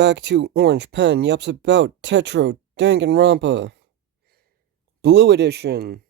back to Orange Pen. Yups about Tetro, dangonrompa, Blue Edition.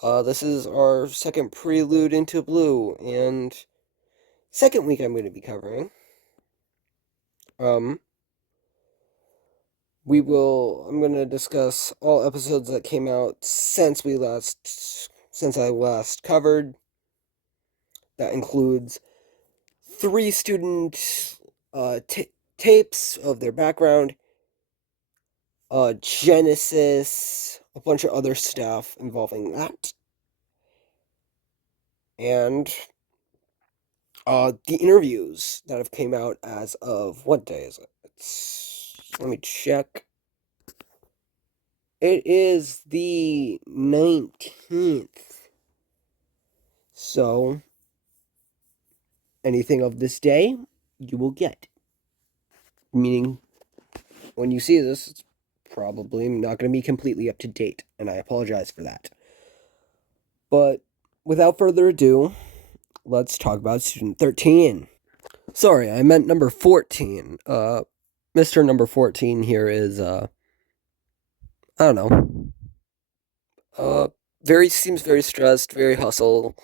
This is our second prelude into Blue, and second week I'm going to be covering. Um, I'm going to discuss all episodes that came out since I last covered. That includes 3 student, tapes of their background, Genesis, a bunch of other stuff involving that, and the interviews that have came out as of what day is it? Let me check. It is the 19th. So anything of this day you will get. Meaning when you see this, it's probably not going to be completely up to date, and I apologize for that. But without further ado, let's talk about student 13. Sorry, I meant number 14. Mr. Number 14 here is, I don't know. Seems very stressed, very hustle.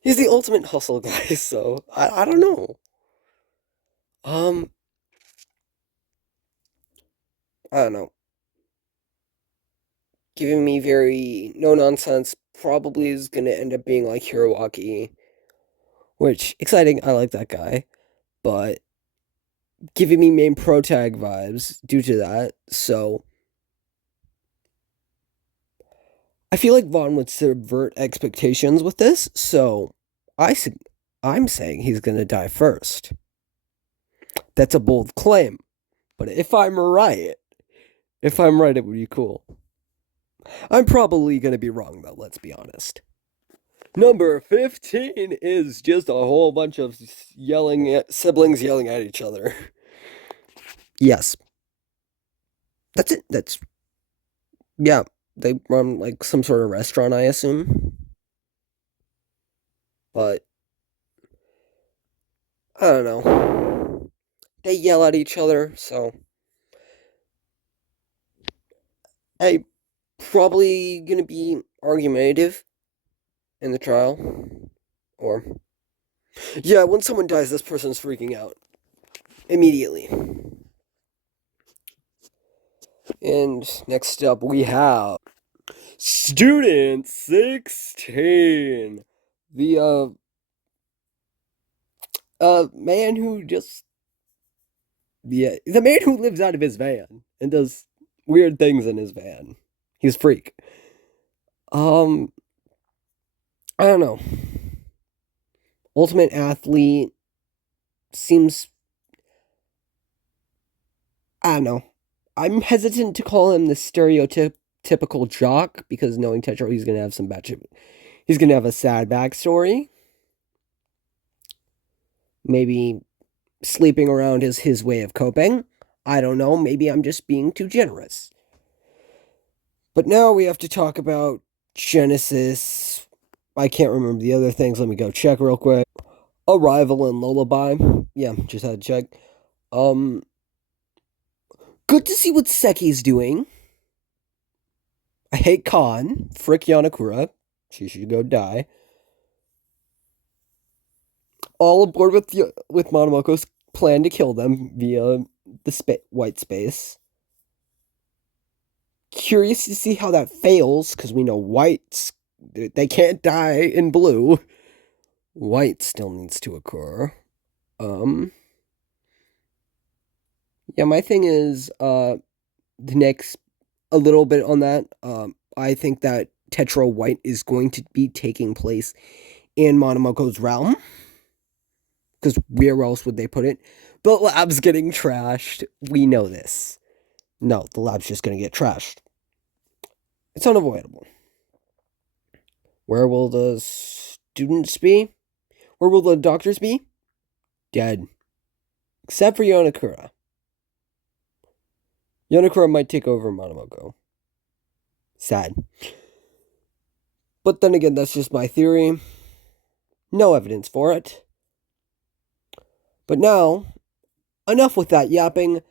He's the ultimate hustle guy, so I don't know. Um, I don't know. Giving me very no nonsense, probably is gonna end up being like Hiroaki, which, exciting, I like that guy, but giving me main pro tag vibes due to that, so I feel like Vaughn would subvert expectations with this, so I'm saying he's gonna die first. That's a bold claim, but if I'm right, it would be cool. I'm probably gonna be wrong though. Let's be honest. Number 15 is just a whole bunch of siblings yelling at each other. Yes, that's it. Yeah. They run like some sort of restaurant, I assume, but I don't know. They yell at each other, so I probably gonna be argumentative in the trial. Or, yeah, when someone dies, this person's freaking out immediately. And next up, we have Student 16. The, man who just. Yeah, the man who lives out of his van and does weird things in his van. He's a freak. Um, I don't know. Ultimate athlete seems. I don't know. I'm hesitant to call him the stereotypical jock because knowing Tetro, he's gonna have he's gonna have a sad backstory. Maybe sleeping around is his way of coping. I don't know. Maybe I'm just being too generous. But now we have to talk about Genesis. I can't remember the other things. Let me go check real quick. Arrival and Lullaby. Yeah, just had to check. Um, Good to see what Seki's doing. I hate Khan. Frick Yanakura. She should go die. All aboard with Monomoko's plan to kill them via the white space. Curious to see how that fails, because we know whites, they can't die in blue. White still needs to occur. Yeah, my thing is, the next, a little bit on that, I think that Tetro White is going to be taking place in Monomoko's realm. Because where else would they put it? The lab's getting trashed. We know this. No, the lab's just going to get trashed. It's unavoidable. Where will the students be? Where will the doctors be? Dead. Except for Yonakura. Yonakura might take over Monomoko. Sad. But then again, that's just my theory. No evidence for it. But now, enough with that yapping.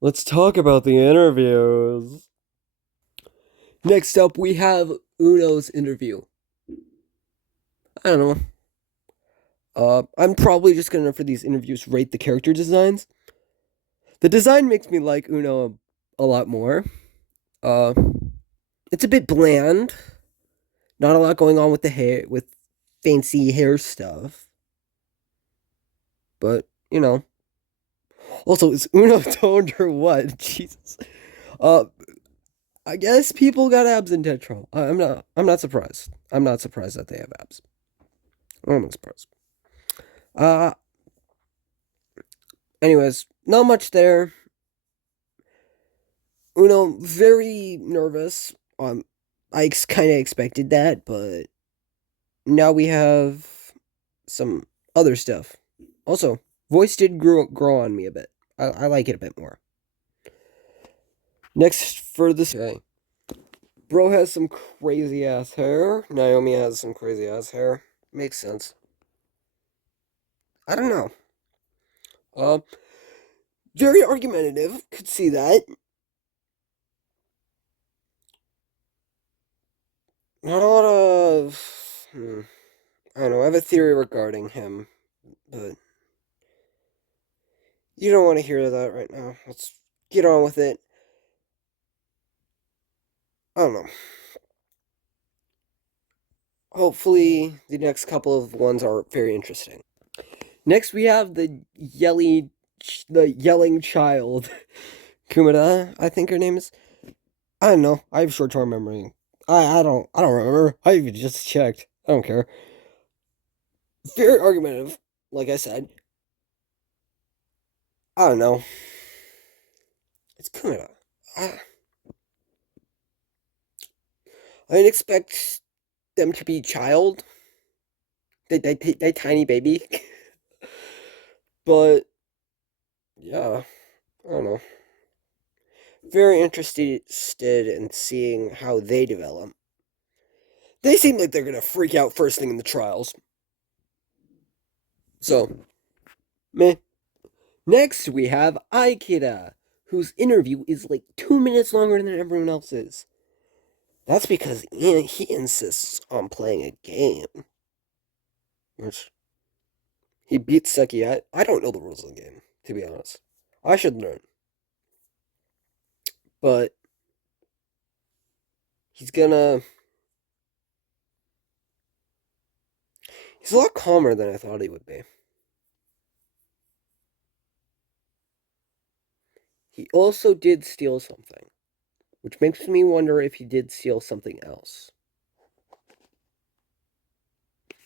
Let's talk about the interviews. Next up, we have Uno's interview. I don't know. I'm probably just gonna, for these interviews, rate the character designs. The design makes me like Uno a lot more. Uh, it's a bit bland. Not a lot going on with the hair, with fancy hair stuff. But, you know. Also, is Uno toned or what? Jesus. Uh, I guess people got abs in Tetro. I'm not surprised. I'm not surprised that they have abs. I'm not surprised. Uh, anyways, not much there. Uno, very nervous. I kind of expected that, but now we have some other stuff. Also, voice did grow on me a bit. I like it a bit more. Next for this guy. Bro has some crazy ass hair. Naomi has some crazy ass hair. Makes sense. I don't know. Uh, very argumentative. Could see that. Not a lot of. I don't know. I have a theory regarding him, but you don't want to hear that right now. Let's get on with it. I don't know. Hopefully, the next couple of ones are very interesting. Next, we have the yelling child, Kumada. I think her name is. I don't know. I have short-term memory. I don't remember. I even just checked. I don't care. Very argumentative, like I said. I don't know. It's Kumada. I, I didn't expect them to be child. They tiny baby. But yeah, I don't know. Very interested in seeing how they develop. They seem like they're gonna freak out first thing in the trials. So, meh. Next, we have Aikida, whose interview is like 2 minutes longer than everyone else's. That's because he insists on playing a game. Which, he beats Seki. I don't know the rules of the game, to be honest. I should learn. But, he's gonna. He's a lot calmer than I thought he would be. He also did steal something, which makes me wonder if he did steal something else.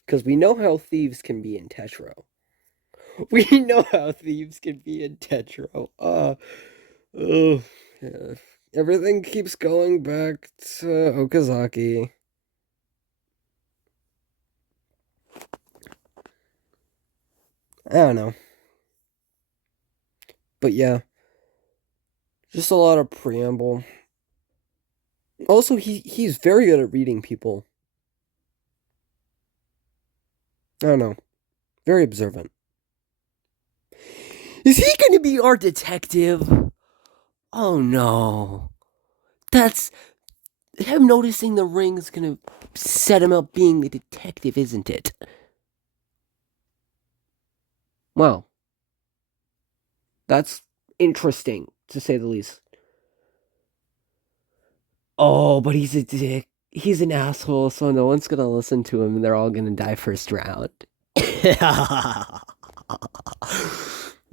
Because we know how thieves can be in Tetro. We know how thieves can be in Tetro. Oh, yeah. Everything keeps going back to Okazaki. I don't know. But yeah, just a lot of preamble. Also, he's very good at reading people. I don't know. Very observant. Is he going to be our detective? Oh no. That's him noticing the ring is going to set him up being the detective, isn't it? Well, that's interesting, to say the least. Oh, but he's a dick. He's an asshole, so no one's gonna listen to him and they're all gonna die first round.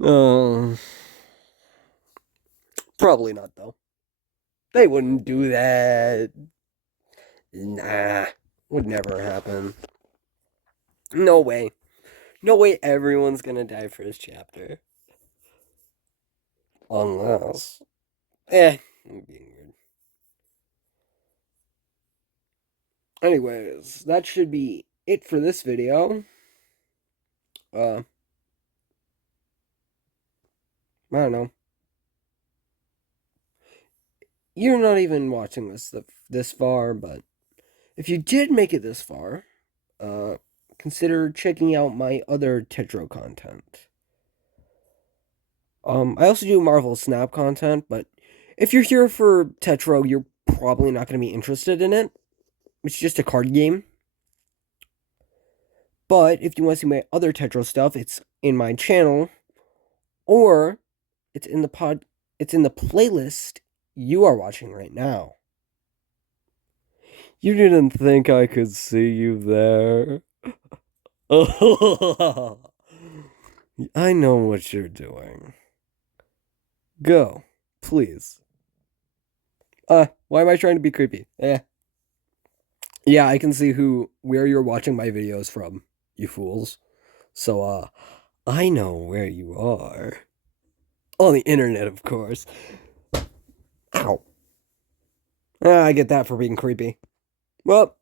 Oh, probably not, though. They wouldn't do that. Nah, would never happen. No way. No way everyone's gonna die first chapter. Unless. I'm being weird. Anyways, that should be it for this video. I don't know. You're not even watching this far, but if you did make it this far, uh, consider checking out my other Tetro content. I also do Marvel Snap content, but if you're here for Tetro, you're probably not going to be interested in it. It's just a card game. But if you want to see my other Tetro stuff, it's in my channel, or it's in the playlist you are watching right now. You didn't think I could see you there. I know what you're doing. Go, please. Why am I trying to be creepy? Yeah, I can see where you're watching my videos from, you fools. So, I know where you are. On the internet, of course. Ow. I get that for being creepy. Well,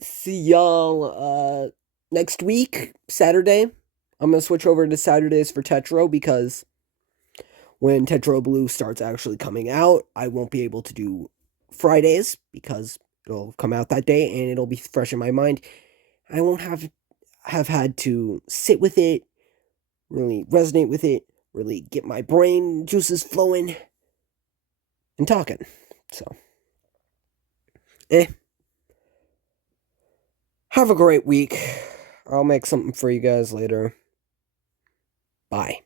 see y'all, next week, Saturday. I'm gonna switch over to Saturdays for Tetro because when Tetro Blue starts actually coming out, I won't be able to do Fridays because it'll come out that day and it'll be fresh in my mind. I won't have had to sit with it, really resonate with it, really get my brain juices flowing and talking. So, have a great week. I'll make something for you guys later. Bye.